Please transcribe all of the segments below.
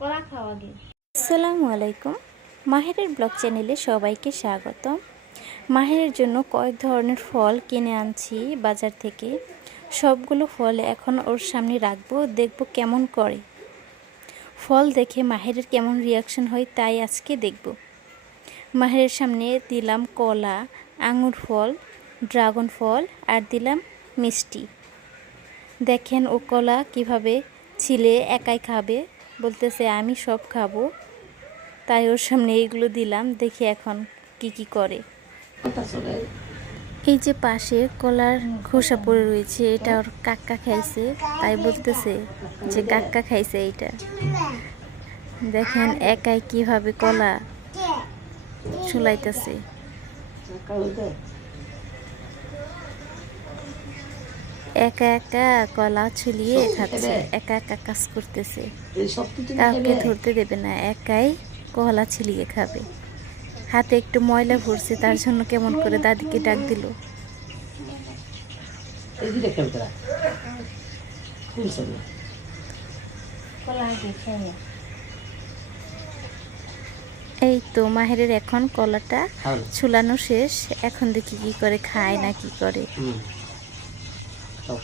আসসালামু আলাইকুম। মাহেরের ব্লগ চ্যানেলে সবাইকে স্বাগতম। মাহেরের জন্য কয়েক ধরনের ফল কিনে আনছি বাজার থেকে। সবগুলো ফল এখন ওর সামনে রাখবো, দেখব কেমন করে। ফল দেখে মাহেরের কেমন রিয়াকশন হয় তাই আজকে দেখব। মাহেরের সামনে দিলাম কলা, আঙুর ফল, ড্রাগন ফল আর দিলাম মিষ্টি। দেখেন ও কলা কিভাবে ছিলে একাই খাবে, বলতেছে আমি সব খাবো। তাই ওর সামনে এইগুলো দিলাম, দেখি এখন কি করে। এই যে পাশে কলার খোসা পড়ে রয়েছে, এটা ওর কাক্কা খাইছে, তাই বলতেছে যে কাক্কা খাইছে এইটা। দেখেন একাই কিভাবে কলা ছুলাইতেছে। একা একা কলা ছুলিয়ে খাচ্ছে, একা একা কাজ করতেছে, কাউকে ধরতে দেবে না, একাই কলা ছিলিয়ে খাবে। হাতে একটু ময়লা ভরছে, তার জন্য কেমন করে দাদিকে ডাক দিল। এই তো মাহেরের এখন কলাটা ছুলানো শেষ, এখন দেখি কি করে, খায় না কি করে। খাও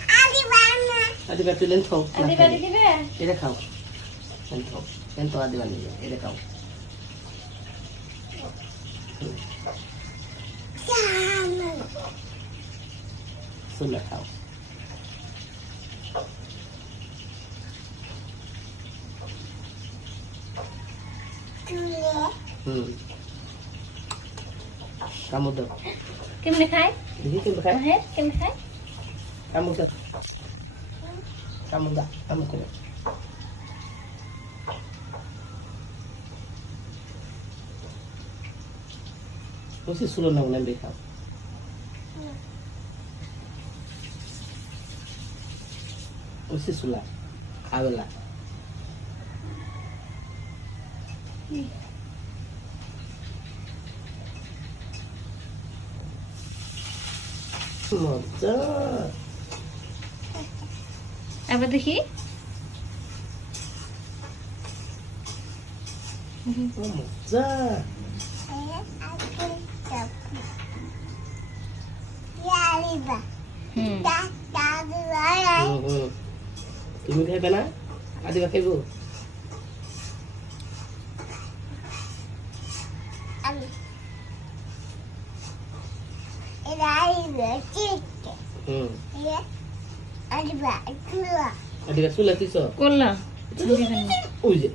কামড় দাও। কেমনে খায়? দেখি কেমনে খায়। হ্যাঁ কেমনে খায়? কামড় দাও, কামড় দাও, কামড় করে। বলছি শুলো না বলে খাও। বলছি শুলা খাবেলা। মজা। আবার দেখি। মজা। তুমি খাইবে না? আদিবা খাইব? আদিবা চুলা দিছ? করলা ওই যে